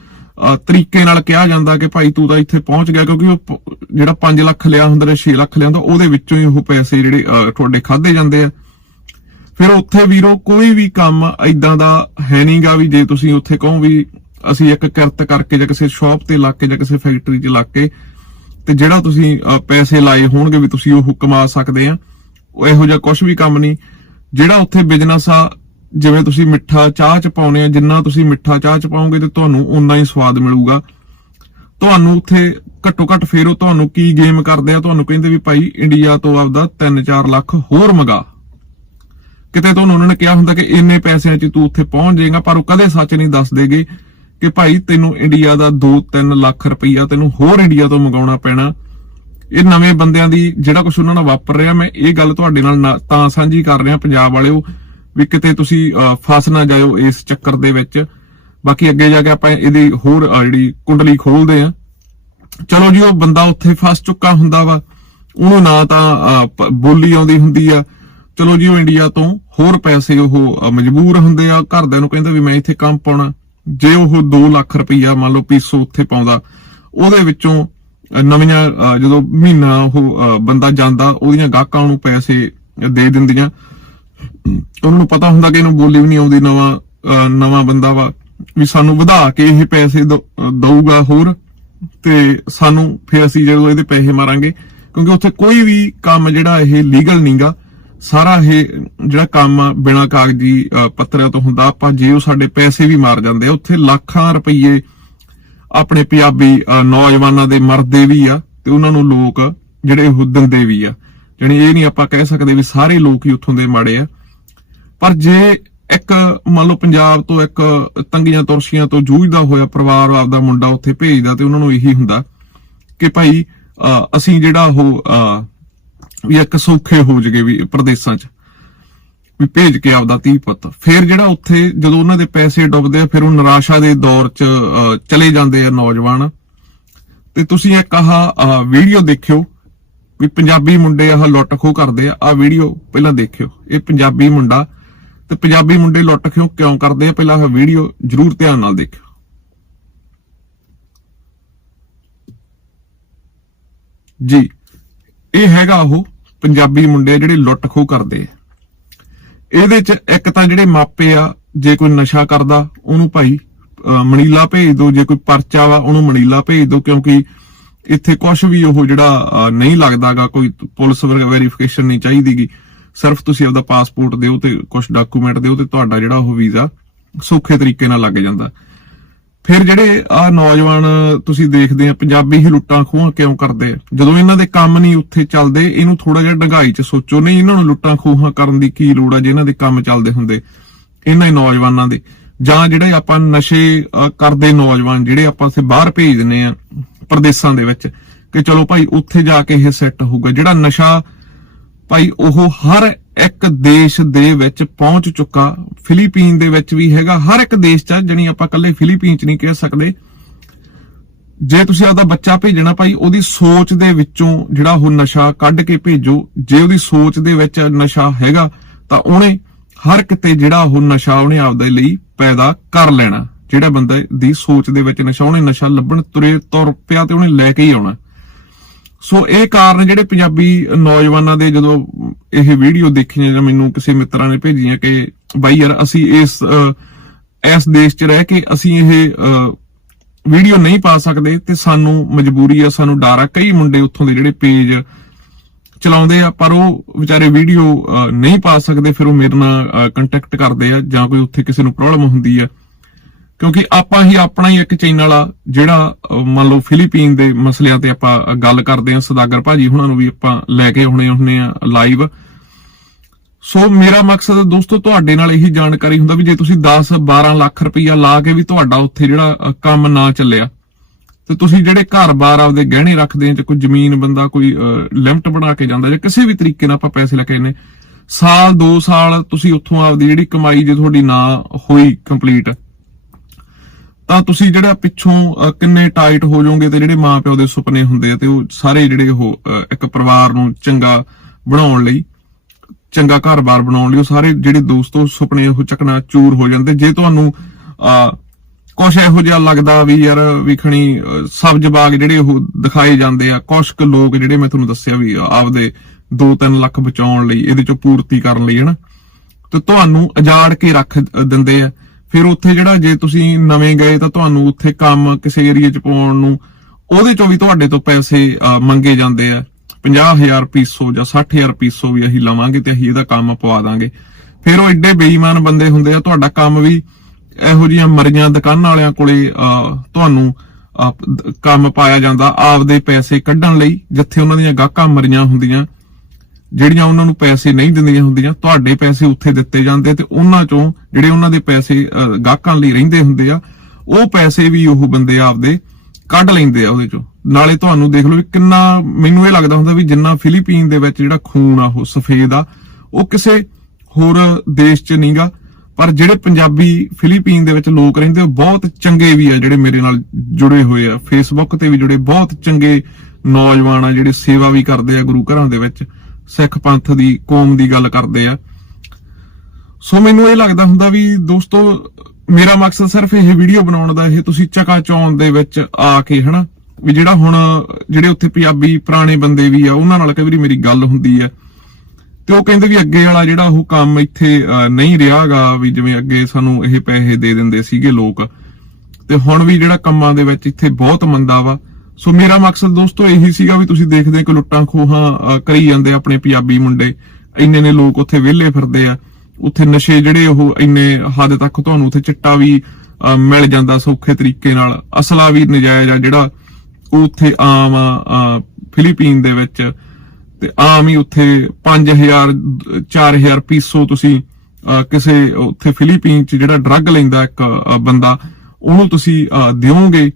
ਤਰੀਕੇ ਨਾਲ ਕਿਹਾ ਜਾਂਦਾ ਕਿ ਭਾਈ ਤੂੰ ਤਾਂ ਇੱਥੇ ਪਹੁੰਚ ਗਿਆ ਕਿਉਂਕਿ ਉਹ ਜਿਹੜਾ 5 ਲੱਖ ਲਿਆ ਹੁੰਦਾ ਨੇ 6 ਲੱਖ ਲਿਆ ਹੁੰਦਾ ਉਹਦੇ ਵਿੱਚੋਂ ਹੀ ਉਹ ਪੈਸੇ ਜਿਹੜੇ ਤੁਹਾਡੇ ਖਾਦੇ ਜਾਂਦੇ ਆ। ਫਿਰ ਉੱਥੇ ਵੀਰੋ ਕੋਈ ਵੀ ਕੰਮ ਇਦਾਂ ਦਾ ਹੈ ਨਹੀਂਗਾ ਵੀ ਜੇ ਤੁਸੀਂ ਉੱਥੇ ਕਹੋ ਵੀ ਅਸੀਂ ਇੱਕ ਕਿਰਤ ਕਰਕੇ ਜਾਂ ਕਿਸੇ ਸ਼ਾਪ ਤੇ ਲਾ ਕੇ ਜਾਂ ਕਿਸੇ ਫੈਕਟਰੀ 'ਚ ਲਾ ਕੇ ਤੇ ਜਿਹੜਾ ਤੁਸੀਂ ਪੈਸੇ ਲਾਏ ਹੋਣਗੇ ਵੀ ਤੁਸੀਂ ਉਹ ਕਮਾ ਸਕਦੇ ਆ, ਉਹ ਇਹੋ ਜਿਹਾ ਕੁਝ ਵੀ ਕੰਮ ਨਹੀਂ। ਜਿਹੜਾ ਉੱਥੇ ਬਿਜ਼ਨਸ ਆ, ਜਿਵੇਂ ਤੁਸੀਂ ਮਿੱਠਾ ਚਾਹ ਚ ਪਾਉਨੇ ਆ, ਜਿੰਨਾ ਤੁਸੀਂ ਮਿੱਠਾ ਚਾਹ ਚ ਪਾਓਗੇ ਤੇ ਤੁਹਾਨੂੰ ਉਨਾ ਹੀ ਸਵਾਦ ਮਿਲੂਗਾ। ਤੁਹਾਨੂੰ ਉੱਥੇ ਘੱਟੋ ਘੱਟ ਫੇਰ ਉਹ ਤੁਹਾਨੂੰ ਕੀ ਗੇਮ ਕਰਦੇ ਆ, ਤੁਹਾਨੂੰ ਕਹਿੰਦੇ ਵੀ ਭਾਈ ਇੰਡੀਆ ਤੋਂ ਆਪਦਾ 3-4 ਲੱਖ ਹੋਰ ਮੰਗਾ। ਕਿਤੇ ਤੁਹਾਨੂੰ ਉਹਨਾਂ ਨੇ ਕਿਹਾ ਹੁੰਦਾ ਕਿ ਇੰਨੇ ਪੈਸਿਆਂ 'ਚ ਤੂੰ ਉੱਥੇ ਪਹੁੰਚ ਜਾਏਗਾ, ਪਰ ਉਹ ਕਦੇ ਸੱਚ ਨਹੀਂ ਦੱਸਦੇਗੇ ਕਿ ਭਾਈ ਤੈਨੂੰ ਇੰਡੀਆ ਦਾ 2-3 ਲੱਖ ਰੁਪਈਆ ਤੈਨੂੰ ਹੋਰ ਇੰਡੀਆ ਤੋਂ ਮੰਗਾਉਣਾ ਪੈਣਾ। ਇਹ ਨਵੇਂ ਬੰਦਿਆਂ ਦੀ ਜਿਹੜਾ ਕੁਝ ਉਹਨਾਂ ਨਾਲ ਵਾਪਰ ਰਿਹਾ, ਮੈਂ ਇਹ ਗੱਲ ਤੁਹਾਡੇ ਨਾਲ ਤਾਂ ਸਾਂਝੀ ਕਰ ਰਿਹਾ ਪੰਜਾਬ ਵਾਲਿਓ, ਵੀ ਕਿਤੇ ਤੁਸੀਂ ਫਸ ਨਾ ਜਾਇਓ ਇਸ ਚੱਕਰ ਦੇ ਵਿੱਚ। ਬਾਕੀ ਅੱਗੇ ਜਾ ਕੇ ਆਪਾਂ ਇਹਦੀ ਹੋਰ ਜਿਹੜੀ ਕੁੰਡਲੀ ਖੋਲਦੇ ਆ। ਚਲੋ ਜੀ, ਉਹ ਬੰਦਾ ਉੱਥੇ ਫਸ ਚੁੱਕਾ ਹੁੰਦਾ ਵਾ। ਉਹਨੂੰ ਨਾ ਤਾਂ ਬੋਲੀ ਆਉਂਦੀ ਹੁੰਦੀ ਆ। ਚਲੋ ਜੀ, ਉਹ ਇੰਡੀਆ ਤੋਂ ਹੋਰ ਪੈਸੇ ਉਹ ਮਜਬੂਰ ਹੁੰਦੇ ਆ। ਘਰਦਿਆਂ ਨੂੰ ਕਹਿੰਦਾ ਵੀ ਮੈਂ ਇੱਥੇ ਕੰਮ ਪਾਉਣਾ। ਜੇ ਉਹ 2 ਲੱਖ ਰੁਪਈਆ ਮੰਨ ਲਓ ਪੀਸੋ ਉੱਥੇ ਪਾਉਂਦਾ, ਉਹਦੇ ਵਿੱਚੋਂ ਨਵੀਆਂ ਜਦੋਂ ਮਹੀਨਾ ਉਹ ਬੰਦਾ ਜਾਂਦਾ, ਉਹਦੀਆਂ ਗਾਹਕਾਂ ਨੂੰ ਪੈਸੇ ਦੇ ਦਿੰਦੀਆਂ। ਉਹਨਾਂ ਨੂੰ ਪਤਾ ਹੁੰਦਾ ਕਿ ਇਹਨੂੰ ਬੋਲੀ ਵੀ ਨਹੀਂ ਆਉਂਦੀ ਨਵਾਂ ਨਵਾਂ ਬੰਦਾ ਵਾ, ਵੀ ਸਾਨੂੰ ਵਧਾ ਕੇ ਇਹ ਪੈਸੇ ਦਊਗਾ ਹੋਰ, ਤੇ ਸਾਨੂੰ ਫਿਰ ਅਸੀਂ ਜਦੋਂ ਇਹਦੇ ਪੈਸੇ ਮਾਰਾਂਗੇ, ਕਿਉਂਕਿ ਉੱਥੇ ਕੋਈ ਵੀ ਕੰਮ ਜਿਹੜਾ ਇਹ ਲੀਗਲ ਨਹੀਂਗਾ ਸਾਰਾ ਇਹ ਜਿਹੜਾ ਕੰਮ ਆ ਬਿਨਾਂ ਕਾਗਜ਼ੀ ਪੱਤਰਾਂ ਤੋਂ ਹੁੰਦਾ ਆਪਾਂ ਜੇ ਉਹ ਸਾਡੇ ਪੈਸੇ ਵੀ ਮਾਰ ਜਾਂਦੇ ਆ ਉੱਥੇ ਲੱਖਾਂ ਰੁਪਏ ਆਪਣੇ ਪੰਜਾਬੀ ਨੌਜਵਾਨਾਂ ਦੇ ਮਰਦੇ ਵੀ ਆ ਤੇ ਉਹਨਾਂ ਨੂੰ ਲੋਕ ਜਿਹੜੇ ਉਹ ਦਿੰਦੇ ਵੀ ਆ। ਜਾਣੀ ਇਹ ਨਹੀਂ ਆਪਾਂ ਕਹਿ ਸਕਦੇ ਵੀ ਸਾਰੇ ਲੋਕ ਹੀ ਉੱਥੋਂ ਦੇ ਮਾੜੇ ਆ। ਪਰ ਜੇ ਇੱਕ ਮੰਨ ਲਓ ਪੰਜਾਬ ਤੋਂ ਇੱਕ ਤੰਗੀਆਂ ਤੁਰਸ਼ੀਆਂ ਤੋਂ ਜੂਝਦਾ ਹੋਇਆ ਪਰਿਵਾਰ ਆਪਦਾ ਮੁੰਡਾ ਉੱਥੇ ਭੇਜਦਾ ਤੇ ਉਹਨਾਂ ਨੂੰ ਇਹੀ ਹੁੰਦਾ ਕਿ ਭਾਈ ਅਹ, ਅਸੀਂ ਜਿਹੜਾ ਉਹ ਅਹ, ਵੀ ਇੱਕ ਸੌਖੇ ਹੋ ਜਗੇ ਵੀ ਪ੍ਰਦੇਸ਼ਾਂ 'ਚ। ਵੀ ਭੇਜ ਕੇ ਆਪਦਾ ਧੀ ਪੁੱਤ। ਫਿਰ ਜਿਹੜਾ ਉੱਥੇ ਜਦੋਂ ਉਹਨਾਂ ਦੇ ਪੈਸੇ ਡੁੱਬਦੇ ਆ, ਫਿਰ ਉਹ ਨਿਰਾਸ਼ਾ ਦੇ ਦੌਰ 'ਚ ਚਲੇ ਜਾਂਦੇ ਆ ਨੌਜਵਾਨ। ਤੇ ਤੁਸੀਂ ਇੱਕ ਆਹ ਵੀਡੀਓ ਦੇਖਿਓ। ਵੀ ਪੰਜਾਬੀ ਮੁੰਡੇ ਆਹ ਲੁੱਟ ਖੋਹ ਕਰਦੇ ਆ। ਆ ਵੀਡੀਓ ਪਹਿਲਾਂ ਦੇਖਿਓ। ਇਹ ਪੰਜਾਬੀ ਮੁੰਡਾ। ਤੇ ਪੰਜਾਬੀ ਮੁੰਡੇ ਲੁੱਟ ਖੋਹ ਕਿਉਂ ਕਰਦੇ ਆ? ਪਹਿਲਾਂ ਆਹ ਵੀਡੀਓ ਜਰੂਰ ਧਿਆਨ ਨਾਲ ਦੇਖਿਓ। ਜੀ। ਇਹ ਹੈਗਾ ਉਹ ਪੰਜਾਬੀ ਮੁੰਡੇ ਜਿਹੜੇ ਲੁੱਟ ਖੋਹ ਕਰਦੇ ਆ। ਇਹਦੇ ਚ ਇੱਕ ਤਾਂ ਜਿਹੜੇ ਮਾਪੇ ਆ, ਜੇ ਕੋਈ ਨਸ਼ਾ ਕਰਦਾ, ਉਹਨੂੰ ਭਾਈ ਮਣੀਲਾ ਭੇਜ ਦਿਓ ਜੇ ਕੋਈ ਪਰਚਾ ਵਾ, ਉਹਨੂੰ ਮਣੀਲਾ ਭੇਜ ਦਿਓ ਕਿਉਂਕਿ ਇੱਥੇ ਕੁਝ ਵੀ ਉਹ ਜਿਹੜਾ, ਅਹ ਨਹੀਂ ਲੱਗਦਾਗਾ, ਕੋਈ ਪੁਲਿਸ ਵੈਰੀਫਿਕੇਸ਼ਨ ਨਹੀਂ ਚਾਹੀਦੀਗੀ। ਸਿਰਫ ਤੁਸੀਂ ਆਪਦਾ ਪਾਸਪੋਰਟ ਦਿਓ ਤੇ ਕੁਝ ਡਾਕੂਮੈਂਟ ਦਿਓ ਤੇ ਤੁਹਾਡਾ ਜਿਹੜਾ ਉਹ ਵੀਜ਼ਾ ਸੌਖੇ ਤਰੀਕੇ ਨਾਲ ਲੱਗ ਜਾਂਦਾ। ਫਿਰ ਜਿਹੜੇ ਆ ਨੌਜਵਾਨ ਤੁਸੀਂ ਦੇਖਦੇ ਆ, ਪੰਜਾਬੀ ਹੀ ਲੁੱਟਾਂ ਖੋਹਾਂ ਕਿਉਂ ਕਰਦੇ ਆ? ਜਦੋਂ ਇਹਨਾਂ ਦੇ ਕੰਮ ਨਹੀਂ ਉੱਥੇ ਚੱਲਦੇ, ਇਹਨੂੰ ਥੋੜਾ ਜਿਹਾ ਡੰਗਾਈ 'ਚ ਸੋਚੋ। ਨਹੀਂ, ਇਹਨਾਂ ਨੂੰ ਲੁੱਟਾਂ ਖੋਹਾਂ ਕਰਨ ਦੀ ਕੀ ਲੋੜ ਆ ਜੇ ਇਹਨਾਂ ਦੇ ਕੰਮ ਚੱਲਦੇ ਹੁੰਦੇ? ਇਹਨਾਂ ਹੀ ਨੌਜਵਾਨਾਂ ਦੇ। ਜਾਂ ਜਿਹੜੇ ਆਪਾਂ ਨਸ਼ੇ ਕਰਦੇ ਨੌਜਵਾਨ, ਜਿਹੜੇ ਆਪਾਂ ਸੇ ਬਾਹਰ ਭੇਜ ਦਿੰਨੇ ਆ, ਪ੍ਰਦੇਸ਼ਾਂ ਦੇ ਵਿੱਚ, ਕਿ ਚਲੋ ਭਾਈ ਉੱਥੇ ਜਾ ਕੇ ਇਹ ਸੈੱਟ ਹੋਊਗਾ। ਜਿਹੜਾ ਨਸ਼ਾ ਭਾਈ ਉਹ ਹਰ ਇੱਕ ਦੇਸ਼ ਦੇ ਵਿੱਚ ਪਹੁੰਚ ਚੁੱਕਾ, ਫਿਲੀਪੀਨ ਦੇ ਵਿੱਚ ਵੀ ਹੈਗਾ, ਹਰ ਇੱਕ ਦੇਸ਼ 'ਚ ਜਣੀ ਆਪਾਂ ਇਕੱਲੇ ਫਿਲੀਪੀਨ 'ਚ ਨਹੀਂ ਕਹਿ ਸਕਦੇ। ਜੇ ਤੁਸੀਂ ਆਪਦਾ ਬੱਚਾ ਭੇਜਣਾ ਭਾਈ, ਉਹਦੀ ਸੋਚ ਦੇ ਵਿੱਚੋਂ ਜਿਹੜਾ ਉਹ ਨਸ਼ਾ ਕੱਢ ਕੇ ਭੇਜੋ, ਜੇ ਉਹਦੀ ਸੋਚ ਦੇ ਵਿੱਚ ਨਸ਼ਾ ਹੈਗਾ, ਤਾਂ ਉਹਨੇ ਹਰ ਕਿਤੇ ਜਿਹੜਾ ਉਹ ਨਸ਼ਾ ਉਹਨੇ ਆਪਦੇ ਲਈ ਪੈਦਾ ਕਰ ਲੈਣਾ। ਜਿਹੜਾ ਬੰਦਾ ਦੀ ਸੋਚ ਦੇ ਵਿੱਚ ਨਸ਼ਾ, ਉਹਨੇ ਨਸ਼ਾ ਲੱਭਣ ਤੁਰੇ ਤੁਰ ਪਿਆ ਤੇ ਉਹਨੇ ਲੈ ਕੇ ਹੀ ਆਉਣਾ। ਸੋ ਇਹ ਕਾਰਨ ਜਿਹੜੇ ਪੰਜਾਬੀ ਨੌਜਵਾਨਾਂ ਦੇ ਜਦੋਂ ਇਹ ਵੀਡੀਓ ਦੇਖੀਆਂ ਜਾਂ ਮੈਨੂੰ ਕਿਸੇ ਮਿੱਤਰਾਂ ਨੇ ਭੇਜੀਆਂ ਕਿ ਬਾਈ ਯਾਰ ਅਸੀਂ ਇਸ ਇਸ ਦੇਸ਼ 'ਚ ਰਹਿ ਕੇ ਅਸੀਂ ਇਹ ਵੀਡੀਓ ਨਹੀਂ ਪਾ ਸਕਦੇ ਤੇ ਸਾਨੂੰ ਮਜਬੂਰੀ ਆ, ਸਾਨੂੰ ਡਰ ਆ। ਕਈ ਮੁੰਡੇ ਉੱਥੋਂ ਦੇ ਜਿਹੜੇ ਪੇਜ ਚਲਾਉਂਦੇ ਆ, ਪਰ ਉਹ ਵਿਚਾਰੇ ਵੀਡੀਓ ਨਹੀਂ ਪਾ ਸਕਦੇ, ਫਿਰ ਉਹ ਮੇਰੇ ਨਾਲ ਕੰਟੈਕਟ ਕਰਦੇ ਆ ਜਾਂ ਕੋਈ ਉੱਥੇ ਕਿਸੇ ਨੂੰ ਪ੍ਰੋਬਲਮ ਹੁੰਦੀ ਆ। ਕਿਉਂਕਿ ਆਪਾਂ ਹੀ ਆਪਣਾ ਹੀ ਇੱਕ ਚੈਨਲ ਆ ਜਿਹੜਾ ਅਹ, ਮੰਨ ਲਓ ਫਿਲੀਪੀਨ ਦੇ ਮਸਲਿਆਂ ਤੇ ਆਪਾਂ ਗੱਲ ਕਰਦੇ ਆ ਸਦਾਗਰ ਭਾਜੀ ਹੁਣਾਂ ਨੂੰ ਵੀ ਆਪਾਂ ਲੈ ਕੇ ਆਉਣੇ ਹੁੰਨੇ ਆ ਲਾਈਵ ਸੋ ਮੇਰਾ ਮਕਸਦ ਦੋਸਤੋ ਤੁਹਾਡੇ ਨਾਲ ਇਹੀ ਜਾਣਕਾਰੀ ਹੁੰਦਾ ਵੀ ਜੇ ਤੁਸੀਂ 10 12 ਲੱਖ ਰੁਪਈਆ ਲਾ ਕੇ ਵੀ ਤੁਹਾਡਾ ਉੱਥੇ ਜਿਹੜਾ ਕੰਮ ਨਾ ਚੱਲਿਆ ਤੇ ਤੁਸੀਂ ਜਿਹੜੇ ਘਰ-ਬਾਰ ਆਪਦੇ ਗਹਿਣੇ ਰੱਖਦੇ ਆ ਤੇ ਕੋਈ ਜ਼ਮੀਨ ਬੰਦਾ ਕੋਈ ਲਿਮਟ ਬਣਾ ਕੇ ਜਾਂਦਾ ਜਾਂ ਕਿਸੇ ਵੀ ਤਰੀਕੇ ਨਾਲ ਆਪਾਂ ਪੈਸੇ ਲੈ ਕੇ ਨੇ ਸਾਲ 2 ਸਾਲ ਤੁਸੀਂ ਉੱਥੋਂ ਆਪਦੀ ਜਿਹੜੀ ਕਮਾਈ ਜੇ ਤੁਹਾਡੀ ਨਾ ਹੋਈ ਕੰਪਲੀਟ ਤਾਂ ਤੁਸੀਂ ਜਿਹੜਾ ਪਿੱਛੋਂ ਕਿੰਨੇ ਟਾਈਟ ਹੋ ਜਾਓਗੇ ਤੇ ਜਿਹੜੇ ਮਾਪਿਓ ਦੇ ਸੁਪਨੇ ਹੁੰਦੇ ਆ ਤੇ ਉਹ ਸਾਰੇ ਜਿਹੜੇ ਉਹ ਇੱਕ ਪਰਿਵਾਰ ਨੂੰ ਚੰਗਾ ਬਣਾਉਣ ਲਈ, ਚੰਗਾ ਘਰ-ਬਾਰ ਬਣਾਉਣ ਲਈ, ਉਹ ਸਾਰੇ ਜਿਹੜੇ ਦੋਸਤੋ ਸੁਪਨੇ ਉਹ ਚੱਕਣਾ ਚੂਰ ਹੋ ਜਾਂਦੇ। ਜੇ ਤੁਹਾਨੂੰ ਕੁਛ ਇਹੋ ਜਿਹਾ ਲੱਗਦਾ ਵੀ ਯਾਰ ਵਿਖਣੀ ਸਬਜ਼ ਬਾਗ ਜਿਹੜੇ ਉਹ ਦਿਖਾਏ ਜਾਂਦੇ ਆ, ਕੁਛ ਕੁ ਲੋਕ ਜਿਹੜੇ ਮੈਂ ਤੁਹਾਨੂੰ ਦੱਸਿਆ ਵੀ ਆਪਦੇ 2-3 ਲੱਖ ਬਚਾਉਣ ਲਈ, ਇਹਦੇ ਚੋਂ ਪੂਰਤੀ ਕਰਨ ਲਈ, ਹਨਾ? ਤੇ ਤੁਹਾਨੂੰ ਅਜਾੜ ਕੇ ਰੱਖ ਦਿੰਦੇ ਆ। ਫਿਰ ਉੱਥੇ ਜਿਹੜਾ ਜੇ ਤੁਸੀਂ ਨਵੇਂ ਗਏ ਤਾਂ ਤੁਹਾਨੂੰ ਉੱਥੇ ਕੰਮ ਕਿਸੇ ਏਰੀਆ 'ਚ ਪਾਉਣ ਨੂੰ ਉਹਦੇ ਚੋਂ ਵੀ ਤੁਹਾਡੇ ਤੋਂ ਪੈਸੇ ਅਹ, ਮੰਗੇ ਜਾਂਦੇ ਆ। 50000 ਪੀਸੋ ਜਾਂ 60000 ਪੀਸੋ ਵੀ ਅਸੀਂ ਲਵਾਂਗੇ ਤੇ ਅਸੀਂ ਇਹਦਾ ਕੰਮ ਪਵਾ ਦਾਂਗੇ। ਫਿਰ ਉਹ ਐਡੇ ਬੇਈਮਾਨ ਬੰਦੇ ਹੁੰਦੇ ਆ ਤੁਹਾਡਾ ਕੰਮ ਵੀ ਇਹੋ ਜਿਹੀਆਂ ਮਰੀਆਂ ਦੁਕਾਨਾਂ ਵਾਲਿਆਂ ਕੋਲੇ ਤੁਹਾਨੂੰ ਕੰਮ ਪਾਇਆ ਜਾਂਦਾ ਆਪਦੇ ਪੈਸੇ ਕੱਢਣ ਲਈ ਜਿੱਥੇ ਉਹਨਾਂ ਦੀਆਂ ਗਾਹਕਾਂ ਮਰੀਆਂ ਹੁੰਦੀਆਂ। ਜਿਹੜੀਆਂ ਉਹਨਾਂ ਨੂੰ ਪੈਸੇ ਨਹੀਂ ਦਿੰਦੀਆਂ ਹੁੰਦੀਆਂ, ਤੁਹਾਡੇ ਪੈਸੇ ਉੱਥੇ ਦਿੱਤੇ ਜਾਂਦੇ ਤੇ ਉਹਨਾਂ ਚੋਂ ਜਿਹੜੇ ਉਹਨਾਂ ਦੇ ਪੈਸੇ ਗਾਹਕਾਂ ਲਈ ਰਹਿੰਦੇ ਹੁੰਦੇ ਆ, ਉਹ ਪੈਸੇ ਵੀ ਉਹ ਬੰਦੇ ਆਪਦੇ ਕੱਢ ਲੈਂਦੇ ਆ ਉਹਦੇ ਚੋਂ। ਨਾਲੇ ਤੁਹਾਨੂੰ ਦੇਖ ਲਓ ਵੀ ਕਿੰਨਾ, ਮੈਨੂੰ ਇਹ ਲੱਗਦਾ ਹੁੰਦਾ ਵੀ ਜਿੰਨਾ ਫਿਲੀਪੀਨ ਦੇ ਵਿੱਚ ਜਿਹੜਾ ਖੂਨ ਆ, ਉਹ ਸਫੇਦ ਆ, ਉਹ ਕਿਸੇ ਹੋਰ ਦੇਸ਼ 'ਚ ਨਹੀਂਗਾ, ਪਰ ਜਿਹੜੇ ਪੰਜਾਬੀ ਫਿਲੀਪੀਨ ਦੇ ਵਿੱਚ ਲੋਕ ਰਹਿੰਦੇ ਉਹ ਬਹੁਤ ਚੰਗੇ ਵੀ ਆ ਜਿਹੜੇ ਮੇਰੇ ਨਾਲ ਜੁੜੇ ਹੋਏ ਆ। ਫੇਸਬੁੱਕ ਤੇ ਵੀ ਜੁੜੇ, ਬਹੁਤ ਚੰਗੇ ਨੌਜਵਾਨ ਆ ਜਿਹੜੇ ਸੇਵਾ ਵੀ ਕਰਦੇ ਆ ਗੁਰੂ ਘਰਾਂ ਦੇ ਵਿੱਚ। ਸਿੱਖ ਪੰਥ ਦੀ ਕੌਮ ਦੀ ਗੱਲ ਕਰਦੇ ਆ। ਸੋ ਮੈਨੂੰ ਇਹ ਲੱਗਦਾ ਹੁੰਦਾ ਵੀ ਦੋਸਤੋ ਮੇਰਾ ਮਕਸਦ ਸਿਰਫ ਇਹ ਵੀਡੀਓ ਬਣਾਉਣ ਦਾ ਇਹ ਤੁਸੀਂ ਚਕਾ ਚੌਣ ਦੇ ਵਿੱਚ ਆ ਕੇ ਹਨਾ? ਵੀ ਜਿਹੜਾ ਹੁਣ ਜਿਹੜੇ ਉੱਥੇ ਪੰਜਾਬੀ ਪੁਰਾਣੇ ਬੰਦੇ ਵੀ ਆ ਉਹਨਾਂ ਨਾਲ ਕਈ ਵਾਰੀ ਮੇਰੀ ਗੱਲ ਹੁੰਦੀ ਹੈ ਤੇ ਉਹ ਕਹਿੰਦੇ ਵੀ ਅੱਗੇ ਵਾਲਾ ਜਿਹੜਾ ਉਹ ਕੰਮ ਇੱਥੇ ਅਹ, ਨਹੀਂ ਰਿਹਾਗਾ ਵੀ ਜਿਵੇਂ ਅੱਗੇ ਸਾਨੂੰ ਇਹ ਪੈਸੇ ਦੇ ਦਿੰਦੇ ਸੀਗੇ ਲੋਕ। ਤੇ ਹੁਣ ਵੀ ਜਿਹੜਾ ਕੰਮਾਂ ਦੇ ਵਿੱਚ ਇੱਥੇ ਬਹੁਤ ਮੰਦਾ ਵਾ। ਸੋ ਮੇਰਾ ਮਕਸਦ ਦੋਸਤੋ ਇਹੀ ਸੀਗਾ ਵੀ ਤੁਸੀਂ ਦੇਖਦੇ ਕਿ ਲੁੱਟਾਂ ਖੋਹਾਂ ਕਰੀ ਜਾਂਦੇ ਆਪਣੇ ਪੰਜਾਬੀ ਮੁੰਡੇ। ਇੰਨੇ ਨੇ ਲੋਕ ਉੱਥੇ ਵਿਹਲੇ ਫਿਰਦੇ ਆ। ਉੱਥੇ ਨਸ਼ੇ ਜਿਹੜੇ ਉਹ ਇੰਨੇ ਹੱਦ ਤੱਕ ਤੁਹਾਨੂੰ ਉੱਥੇ ਚਿੱਟਾ ਵੀ ਮਿਲ ਜਾਂਦਾ ਸੌਖੇ ਤਰੀਕੇ ਨਾਲ। ਅਸਲਾ ਵੀ ਨਜਾਇਜ਼ ਆ ਜਿਹੜਾ ਉਹ ਉੱਥੇ ਆਮ ਆ ਫਿਲੀਪੀਨ ਦੇ ਵਿੱਚ। ਤੇ ਆਮ ਹੀ ਉੱਥੇ 5000 4000 ਪੀਸੋ ਤੁਸੀਂ ਕਿਸੇ ਉੱਥੇ ਫਿਲੀਪੀਨ ਚ ਜਿਹੜਾ ਡਰੱਗ ਲੈਂਦਾ ਇੱਕ ਬੰਦਾ, ਉਹਨੂੰ ਤੁਸੀਂ ਦਿਓਗੇ।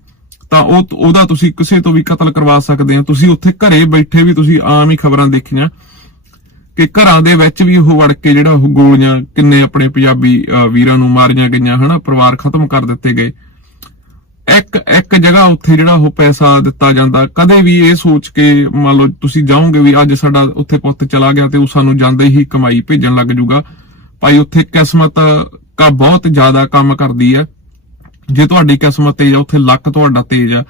ਤਾਂ ਉਹ ਉਹਦਾ ਤੁਸੀਂ ਕਿਸੇ ਤੋਂ ਵੀ ਕਤਲ ਕਰਵਾ ਸਕਦੇ ਹੋ। ਤੁਸੀਂ ਉੱਥੇ ਘਰੇ ਬੈਠੇ ਵੀ ਤੁਸੀਂ ਆਮ ਹੀ ਖਬਰਾਂ ਦੇਖੀਆਂ ਕਿ ਘਰਾਂ ਦੇ ਵਿੱਚ ਵੀ ਉਹ ਵੜ ਕੇ ਜਿਹੜਾ ਉਹ ਗੋਲੀਆਂ ਕਿੰਨੇ ਆਪਣੇ ਪੰਜਾਬੀ ਵੀਰਾਂ ਨੂੰ ਮਾਰੀਆਂ ਗਈਆਂ, ਹਨਾ, ਪਰਿਵਾਰ ਖਤਮ ਕਰ ਦਿੱਤੇ ਗਏ। ਇੱਕ ਇੱਕ ਜਗ੍ਹਾ ਉੱਥੇ ਜਿਹੜਾ ਉਹ ਪੈਸਾ ਦਿੱਤਾ ਜਾਂਦਾ, ਕਦੇ ਵੀ ਇਹ ਸੋਚ ਕੇ ਮੰਨ ਲਓ ਤੁਸੀਂ ਜਾਓਗੇ ਵੀ ਅੱਜ ਸਾਡਾ ਉੱਥੇ ਪੁੱਤ ਚਲਾ ਗਿਆ ਤੇ ਉਹ ਸਾਨੂੰ ਜਾਂਦੇ ਹੀ ਕਮਾਈ ਭੇਜਣ ਲੱਗ ਜੂਗਾ। ਭਾਈ ਉੱਥੇ ਕਿਸਮਤ ਕਾ ਬਹੁਤ ਜ਼ਿਆਦਾ ਕੰਮ ਕਰਦੀ ਹੈ। ਜੇ ਤੁਹਾਡੀ ਕਿਸਮਤ ਤੇਜ਼ ਆ, ਉੱਥੇ ਲੱਕ ਤੁਹਾਡਾ ਤੇਜ਼ ਆ।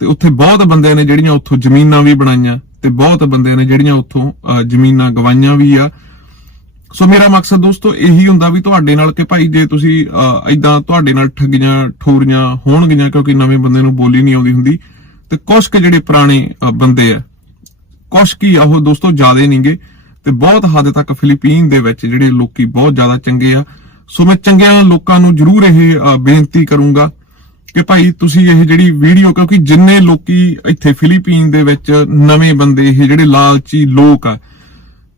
ਤੇ ਉੱਥੇ ਬਹੁਤ ਬੰਦਿਆਂ ਨੇ ਜਿਹੜੀਆਂ ਉੱਥੋਂ ਜ਼ਮੀਨਾਂ ਵੀ ਬਣਾਈਆਂ, ਤੇ ਬਹੁਤ ਬੰਦਿਆਂ ਨੇ ਜਿਹੜੀਆਂ ਉੱਥੋਂ ਜ਼ਮੀਨਾਂ ਗਵਾਈਆਂ ਵੀ ਆ। ਸੋ ਮੇਰਾ ਮਕਸਦ ਦੋਸਤੋ ਇਹੀ ਹੁੰਦਾ ਵੀ ਤੁਹਾਡੇ ਨਾਲ ਕਿ ਭਾਈ ਜੇ ਤੁਸੀਂ ਐਦਾਂ ਤੁਹਾਡੇ ਨਾਲ ਠੱਗੀਆਂ, ਠੋਰੀਆਂ ਹੋਣਗੀਆਂ, ਕਿਉਂਕਿ ਨਵੇਂ ਬੰਦੇ ਨੂੰ ਬੋਲੀ ਨਹੀਂ ਆਉਂਦੀ ਹੁੰਦੀ, ਤੇ ਕੁਛ ਕੁ ਜਿਹੜੇ ਪੁਰਾਣੇ ਬੰਦੇ ਆ ਕੁਛ ਕੀ ਆ, ਉਹ ਦੋਸਤੋ ਜ਼ਿਆਦੇ ਨਹੀਂਗੇ। ਤੇ ਬਹੁਤ ਹੱਦ ਤੱਕ ਫਿਲੀਪੀਨ ਦੇ ਵਿੱਚ ਜਿਹੜੇ ਲੋਕੀ ਬਹੁਤ ਜ਼ਿਆਦਾ ਚੰਗੇ ਆ ਸੋ ਮੈਂ ਚੰਗਿਆਂ ਲੋਕਾਂ ਨੂੰ ਜਰੂਰ ਇਹ ਬੇਨਤੀ ਕਰੂੰਗਾ ਕਿ ਭਾਈ ਤੁਸੀਂ ਇਹ ਜਿਹੜੀ ਵੀਡੀਓ, ਕਿਉਂਕਿ ਜਿੰਨੇ ਲੋਕੀ ਇੱਥੇ ਫਿਲੀਪੀਨ ਦੇ ਵਿੱਚ ਨਵੇਂ ਬੰਦੇ, ਇਹ ਜਿਹੜੇ ਲਾਲਚੀ ਲੋਕ ਆ,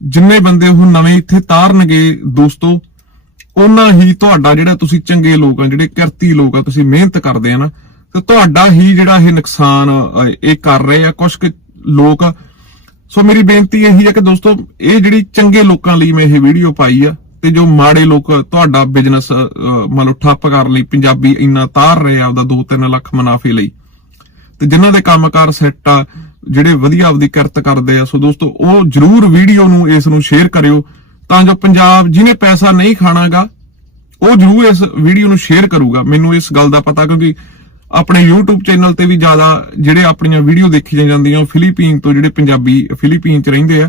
ਜਿੰਨੇ ਬੰਦੇ ਉਹ ਨਵੇਂ ਇੱਥੇ ਤਾਰਨਗੇ ਦੋਸਤੋ, ਉਹਨਾਂ ਹੀ ਤੁਹਾਡਾ ਜਿਹੜਾ ਤੁਸੀਂ ਚੰਗੇ ਲੋਕ ਆ, ਜਿਹੜੇ ਕਿਰਤੀ ਲੋਕ ਆ, ਤੁਸੀਂ ਮਿਹਨਤ ਕਰਦੇ ਆ ਨਾ, ਤੇ ਤੁਹਾਡਾ ਹੀ ਜਿਹੜਾ ਇਹ ਨੁਕਸਾਨ ਇਹ ਕਰ ਰਹੇ ਆ ਕੁਝ ਕੁ ਲੋਕ ਸੋ ਮੇਰੀ ਬੇਨਤੀ ਇਹੀ ਹੈ ਕਿ ਦੋਸਤੋ, ਇਹ ਜਿਹੜੀ ਚੰਗੇ ਲੋਕਾਂ ਲਈ ਮੈਂ ਇਹ ਵੀਡੀਓ ਪਾਈ ਆ ਤੇ ਜੋ ਮਾੜੇ ਲੋਕ ਤੁਹਾਡਾ ਬਿਜ਼ਨਸ ਮੰਨ ਲਓ ਠੱਪ ਕਰ ਲਈ ਪੰਜਾਬੀ ਇੰਨਾ ਤਾਰ ਰਹੇ ਆ ਉਹਦਾ 2-3 ਲੱਖ ਮੁਨਾਫੇ ਲਈ। ਤੇ ਜਿਨ੍ਹਾਂ ਦੇ ਕੰਮਕਾਰ ਸੈੱਟ ਆ, ਜਿਹੜੇ ਵਧੀਆ ਆਪਦੀ ਕਿਰਤ ਕਰਦੇ ਆ, ਸੋ ਦੋਸਤੋ ਉਹ ਜਰੂਰ ਵੀਡੀਓ ਨੂੰ ਇਸ ਨੂੰ ਸ਼ੇਅਰ ਕਰਿਓ, ਤਾਂ ਜੋ ਪੰਜਾਬ ਜਿਹਨੇ ਪੈਸਾ ਨਹੀਂ ਖਾਣਾਗਾ, ਉਹ ਜਰੂਰ ਇਸ ਵੀਡੀਓ ਨੂੰ ਸ਼ੇਅਰ ਕਰੂਗਾ। ਮੈਨੂੰ ਇਸ ਗੱਲ ਦਾ ਪਤਾ, ਕਿਉਂਕਿ ਆਪਣੇ YouTube ਚੈਨਲ ਤੇ ਵੀ ਜ਼ਿਆਦਾ ਜਿਹੜੇ ਆਪਣੀਆਂ ਵੀਡੀਓ ਦੇਖੀਆਂ ਜਾਂਦੀਆਂ, ਉਹ ਫਿਲੀਪੀਨ ਤੋਂ ਜਿਹੜੇ ਪੰਜਾਬੀ ਫਿਲੀਪੀਨ 'ਚ ਰਹਿੰਦੇ ਆ,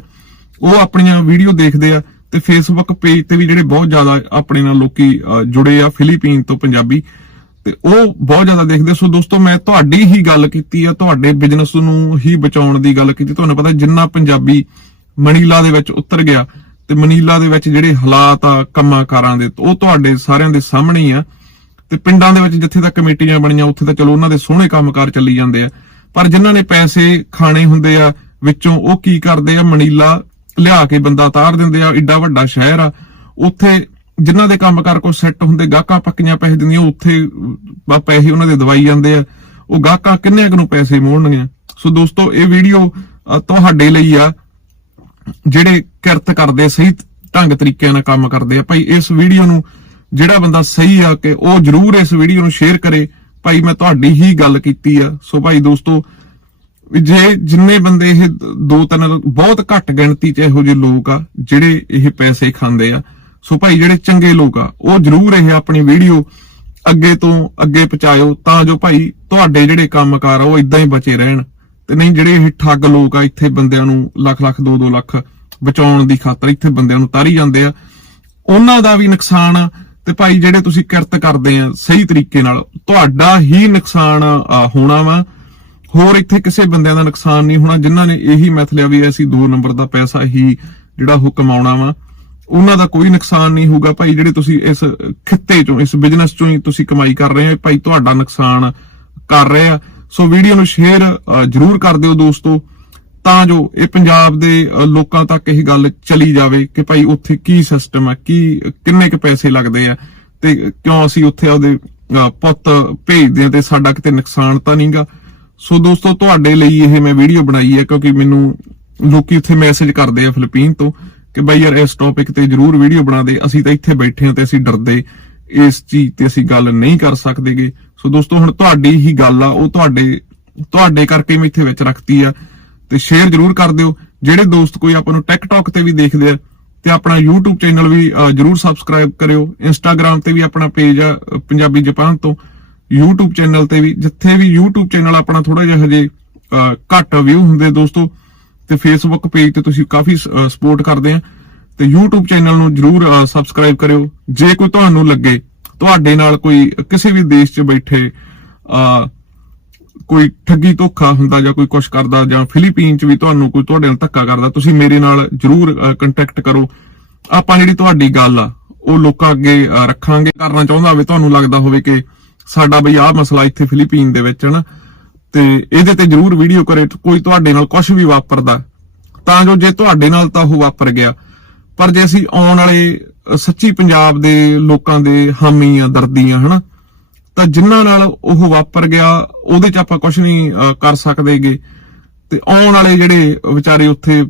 ਉਹ ਆਪਣੀਆਂ ਵੀਡੀਓ ਦੇਖਦੇ ਆ। ਤੇ ਫੇਸਬੁੱਕ ਪੇਜ ਤੇ ਵੀ ਜਿਹੜੇ ਬਹੁਤ ਜ਼ਿਆਦਾ ਆਪਣੇ ਨਾਲ ਲੋਕੀ ਜੁੜੇ ਆ ਫਿਲੀਪੀਨ ਤੋਂ ਪੰਜਾਬੀ, ਤੇ ਉਹ ਬਹੁਤ ਜ਼ਿਆਦਾ ਦੇਖਦੇ ਸੋ ਦੋਸਤੋ, ਮੈਂ ਤੁਹਾਡੀ ਹੀ ਗੱਲ ਕੀਤੀ ਆ, ਤੁਹਾਡੇ ਬਿਜ਼ਨਸ ਨੂੰ ਹੀ ਬਚਾਉਣ ਦੀ ਗੱਲ ਕੀਤੀ। ਤੁਹਾਨੂੰ ਪਤਾ ਜਿੰਨਾ ਪੰਜਾਬੀ ਮਨੀਲਾ ਦੇ ਵਿੱਚ ਉਤਰ ਗਿਆ, ਤੇ ਮਨੀਲਾ ਦੇ ਵਿੱਚ ਜਿਹੜੇ ਹਾਲਾਤ ਆ ਕੰਮਾਂ ਕਾਰਾਂ ਦੇ, ਉਹ ਤੁਹਾਡੇ ਸਾਰਿਆਂ ਦੇ ਸਾਹਮਣੇ ਆ। ਤੇ ਪਿੰਡਾਂ ਦੇ ਵਿੱਚ ਜਿੱਥੇ ਤੱਕ ਕਮੇਟੀਆਂ ਬਣੀਆਂ, ਉੱਥੇ ਤਾਂ ਚਲੋ ਉਹਨਾਂ ਦੇ ਸੋਹਣੇ ਕੰਮਕਾਰ ਚੱਲੀ ਜਾਂਦੇ ਆ। ਪਰ ਜਿਨ੍ਹਾਂ ਨੇ ਪੈਸੇ ਖਾਣੇ ਹੁੰਦੇ ਆ, ਵਿੱਚੋਂ ਉਹ ਕੀ ਕਰਦੇ ਆ? ਮਨੀਲਾ ਲਿਆ ਕੇ ਬੰਦਾ ਤਾਰ ਦਿੰਦੇ ਆ, ਏਡਾ ਵੱਡਾ ਸ਼ਹਿਰ ਆ। ਉੱਥੇ ਜਿਨ੍ਹਾਂ ਦੇ ਕੰਮਕਾਰ ਕੋ ਸੈੱਟ ਹੁੰਦੇ, ਗਾਹਕਾਂ ਪੱਕੀਆਂ ਪੈਸੇ ਦਿੰਦੀਆਂ ਉੱਥੇ ਪੈਸੇ ਉਹਨਾਂ ਦੇ ਦਵਾਈ ਜਾਂਦੇ ਆ। ਉਹ ਗਾਹਕਾਂ ਕਿੰਨੇ ਕੁ ਨੂੰ ਪੈਸੇ ਮੋੜਨਗੀਆਂ? ਸੋ ਦੋਸਤੋ, ਇਹ ਵੀਡੀਓ ਤੁਹਾਡੇ ਲਈ ਆ, ਜਿਹੜੇ ਕਿਰਤ ਕਰਦੇ, ਸਹੀ ਢੰਗ ਤਰੀਕੇ ਨਾਲ ਕੰਮ ਕਰਦੇ ਆ। ਭਾਈ, ਇਸ ਵੀਡੀਓ ਨੂੰ ਜਿਹੜਾ ਬੰਦਾ ਸਹੀ ਆ, ਕਿ ਉਹ ਜਰੂਰ ਇਸ ਵੀਡੀਓ ਨੂੰ ਸ਼ੇਅਰ ਕਰੇ। ਭਾਈ, ਮੈਂ ਤੁਹਾਡੀ ਹੀ ਗੱਲ ਕੀਤੀ ਆ। ਸੋ ਭਾਈ, ਦੋਸਤੋ ਵੀ ਜੇ ਜਿੰਨੇ ਬੰਦੇ ਇਹ ਦੋ ਤਿੰਨ ਬਹੁਤ ਘੱਟ ਗਿਣਤੀ 'ਚ ਇਹੋ ਜਿਹੇ ਲੋਕ ਆ, ਜਿਹੜੇ ਇਹ ਪੈਸੇ ਖਾਂਦੇ ਆ। ਸੋ ਭਾਈ ਜਿਹੜੇ ਚੰਗੇ ਲੋਕ ਆ, ਉਹ ਜਰੂਰ ਇਹ ਆਪਣੀ ਵੀਡੀਓ ਅੱਗੇ ਤੋਂ ਅੱਗੇ ਪਹੁੰਚਾਇਓ ਤਾਂ ਜੋ ਭਾਈ ਤੁਹਾਡੇ ਜਿਹੜੇ ਕੰਮਕਾਰ ਆ, ਉਹ ਇਦਾਂ ਹੀ ਬਚੇ ਰਹਿਣ। ਤੇ ਨਹੀਂ ਜਿਹੜੇ ਇਹ ਠੱਗ ਲੋਕ ਆ, ਇੱਥੇ ਬੰਦਿਆਂ ਨੂੰ ਲੱਖ ਲੱਖ 2-2 ਲੱਖ ਬਚਾਉਣ ਦੀ ਖਾਤਰ ਇੱਥੇ ਬੰਦਿਆਂ ਨੂੰ ਤਾਰੀ ਜਾਂਦੇ ਆ। ਉਹਨਾਂ ਦਾ ਵੀ ਨੁਕਸਾਨ ਆ ਤੇ ਭਾਈ ਜਿਹੜੇ ਤੁਸੀਂ ਕਿਰਤ ਕਰਦੇ ਆ ਸਹੀ ਤਰੀਕੇ ਨਾਲ, ਤੁਹਾਡਾ ਹੀ ਨੁਕਸਾਨ ਹੋਣਾ ਵਾ। ਹੋਰ ਇੱਥੇ ਕਿਸੇ ਬੰਦਿਆਂ ਦਾ ਨੁਕਸਾਨ ਨਹੀਂ ਹੋਣਾ, ਜਿਨ੍ਹਾਂ ਨੇ ਇਹੀ ਮੈਥ ਲਿਆ ਵੀ ਅਸੀਂ 2 ਨੰਬਰ ਦਾ ਪੈਸਾ ਹੀ ਜਿਹੜਾ ਉਹ ਕਮਾਉਣਾ ਵਾ, ਉਹਨਾਂ ਦਾ ਕੋਈ ਨੁਕਸਾਨ ਨਹੀਂ ਹੋਊਗਾ। ਭਾਈ, ਜਿਹੜੇ ਤੁਸੀਂ ਇਸ ਖਿੱਤੇ ਚੋਂ, ਇਸ ਬਿਜ਼ਨਸ ਚੋਂ ਹੀ ਤੁਸੀਂ ਕਮਾਈ ਕਰ ਰਹੇ ਹੋ ਭਾਈ ਤੁਹਾਡਾ ਨੁਕਸਾਨ ਕਰ ਰਹੇ ਆ। ਸੋ ਵੀਡੀਓ ਨੂੰ ਸ਼ੇਅਰ ਜਰੂਰ ਕਰ ਦਿਓ ਦੋਸਤੋ, ਤਾਂ ਜੋ ਇਹ ਪੰਜਾਬ ਦੇ ਲੋਕਾਂ ਤੱਕ ਇਹ ਗੱਲ ਚਲੀ ਜਾਵੇ ਕਿ ਭਾਈ ਉੱਥੇ ਕੀ ਸਿਸਟਮ ਹੈ ਕੀ, ਕਿੰਨੇ ਕ ਪੈਸੇ ਲੱਗਦੇ ਆ, ਤੇ ਕਿਉਂ ਅਸੀਂ ਉੱਥੇ ਉਹਦੇ ਪੁੱਤ ਭੇਜਦੇ ਆ ਤੇ ਸਾਡਾ ਕਿਤੇ ਨੁਕਸਾਨ ਤਾਂ ਨਹੀਂਗਾ ਸੋ ਦੋਸਤੋ, ਤੁਹਾਡੇ ਲਈ ਇਹ ਮੈਂ ਵੀਡੀਓ ਬਣਾਈ ਹੈ ਕਿਉਂਕਿ ਮੈਨੂੰ ਲੋਕੀ ਉੱਥੇ ਮੈਸੇਜ ਕਰਦੇ ਆ ਫਿਲੀਪੀਨ ਤੋਂ ਕਿ ਬਈ ਯਾਰ ਇਸ ਟੌਪਿਕ ਤੇ ਜਰੂਰ ਵੀਡੀਓ ਬਣਾ ਦੇ। ਅਸੀਂ ਤਾਂ ਇੱਥੇ ਬੈਠੇ ਹਾਂ ਤੇ ਅਸੀਂ ਡਰਦੇ। ਇਸ ਚੀਜ਼ ਤੇ ਅਸੀਂ ਗੱਲ ਨਹੀਂ ਕਰ ਸਕਦੇਗੇ। ਸੋ ਦੋਸਤੋ, ਹੁਣ ਤੁਹਾਡੀ ਹੀ ਗੱਲ ਆ, ਉਹ ਤੁਹਾਡੇ ਤੁਹਾਡੇ ਕਰਕੇ ਮੈਂ ਇੱਥੇ ਵਿੱਚ ਰੱਖਤੀ ਆ। ਤੇ ਸ਼ੇਅਰ ਜਰੂਰ ਕਰ ਦਿਓ। ਜਿਹੜੇ ਦੋਸਤ ਕੋਈ ਆਪਾਂ ਨੂੰ ਟਿਕਟੌਕ ਤੇ ਵੀ ਦੇਖਦੇ ਆ, ਤੇ ਆਪਣਾ YouTube ਚੈਨਲ ਵੀ ਜਰੂਰ ਸਬਸਕ੍ਰਾਈਬ ਕਰਿਓ। Instagram ਤੇ ਵੀ ਆਪਣਾ ਪੇਜ ਆ, ਪੰਜਾਬੀ ਜਾਪਾਨ ਤੋਂ। YouTube ਚੈਨਲ ਤੇ ਵੀ, ਜਿੱਥੇ ਵੀ YouTube ਚੈਨਲ ਆਪਣਾ ਥੋੜਾ ਜਿਹਾ ਹਜੇ ਘੱਟ ਵਿਊ ਹੁੰਦੇ ਦੋਸਤੋ, ਤੇ Facebook ਪੇਜ ਤੇ ਤੁਸੀਂ ਕਾਫੀ ਸਪੋਰਟ ਕਰਦੇ ਆ। ਤੇ YouTube ਚੈਨਲ ਨੂੰ ਜਰੂਰ ਸਬਸਕ੍ਰਾਈਬ ਕਰਿਓ। ਜੇ ਕੋਈ ਤੁਹਾਨੂੰ ਲੱਗੇ, ਤੁਹਾਡੇ ਨਾਲ ਕੋਈ ਕਿਸੇ ਵੀ ਦੇਸ਼ 'ਚ ਬੈਠੇ ਕੋਈ ਠੱਗੀ ਧੋਖਾ ਹੁੰਦਾ ਜਾਂ ਕੋਈ ਕੁਛ ਕਰਦਾ ਜਾਂ ਫਿਲੀਪੀਨ 'ਚ ਵੀ ਤੁਹਾਨੂੰ ਕੋਈ ਤੁਹਾਡੇ ਨਾਲ ਧੱਕਾ ਕਰਦਾ, ਤੁਸੀਂ ਮੇਰੇ ਨਾਲ ਜਰੂਰ ਕੰਟੈਕਟ ਕਰੋ। ਆਪਾਂ ਜਿਹੜੀ ਤੁਹਾਡੀ ਗੱਲ ਆ, ਉਹ ਲੋਕਾਂ ਅੱਗੇ ਰੱਖਾਂਗੇ। ਕਰਨਾ ਚਾਹੁੰਦਾ ਹੋਵੇ, ਤੁਹਾਨੂੰ ਲੱਗਦਾ ਹੋਵੇ ਕਿ ਸਾਡਾ ਬਈ ਆਹ ਮਸਲਾ ਇੱਥੇ ਫਿਲੀਪੀਨ ਦੇ ਵਿੱਚ ਹੈ ਨਾ ਤੇ ਇਹਦੇ ਤੇ ਜਰੂਰ ਵੀਡੀਓ ਕਰੇ ਕੋਈ ਤੁਹਾਡੇ ਨਾਲ ਕੁਝ ਵੀ ਵਾਪਰਦਾ। ਤਾਂ ਜੋ ਜੇ ਤੁਹਾਡੇ ਨਾਲ ਤਾਂ ਉਹ ਵਾਪਰ ਗਿਆ। ਪਰ ਜੇ ਅਸੀਂ ਆਉਣ ਵਾਲੇ ਸੱਚੀ ਪੰਜਾਬ ਦੇ ਲੋਕਾਂ ਦੇ ਹਾਮੀ ਆ ਦਰਦੀ ਆ ਹਨਾ ਤਾਂ ਜਿਨ੍ਹਾਂ ਨਾਲ ਉਹ ਵਾਪਰ ਗਿਆ ਉਹਦੇ ਚ ਆਪਾਂ ਕੁਝ ਨਹੀਂ ਅ, ਕਰ ਸਕਦੇਗੇ ਤੇ ਆਉਣ ਵਾਲੇ ਜਿਹੜੇ ਵਿਚਾਰੇ ਉੱਥੇ ਅ,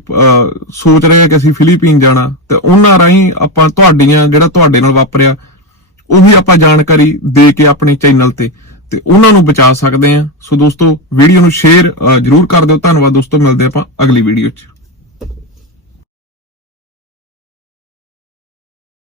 ਸੋਚ ਰਹੇ ਆ ਕਿ ਅਸੀਂ ਫਿਲੀਪੀਨ ਜਾਣਾ ਤੇ ਉਹਨਾਂ ਰਾਹੀਂ ਆਪਾਂ ਤੁਹਾਡੀਆਂ ਜਿਹੜਾ ਤੁਹਾਡੇ ਨਾਲ ਵਾਪਰਿਆ ਉਹੀ ਆਪਾਂ ਜਾਣਕਾਰੀ ਦੇ ਕੇ ਆਪਣੇ ਚੈਨਲ ਤੇ ਤੇ ਉਹਨਾਂ ਨੂੰ ਬਚਾ ਸਕਦੇ ਆ ਸੋ ਦੋਸਤੋ ਵੀਡੀਓ ਨੂੰ ਸ਼ੇਅਰ ਜਰੂਰ ਕਰ ਦਿਓ। ਧੰਨਵਾਦ ਦੋਸਤੋ, ਮਿਲਦੇ ਆਪਾਂ ਅਗਲੀ ਵੀਡੀਓ 'ਚ।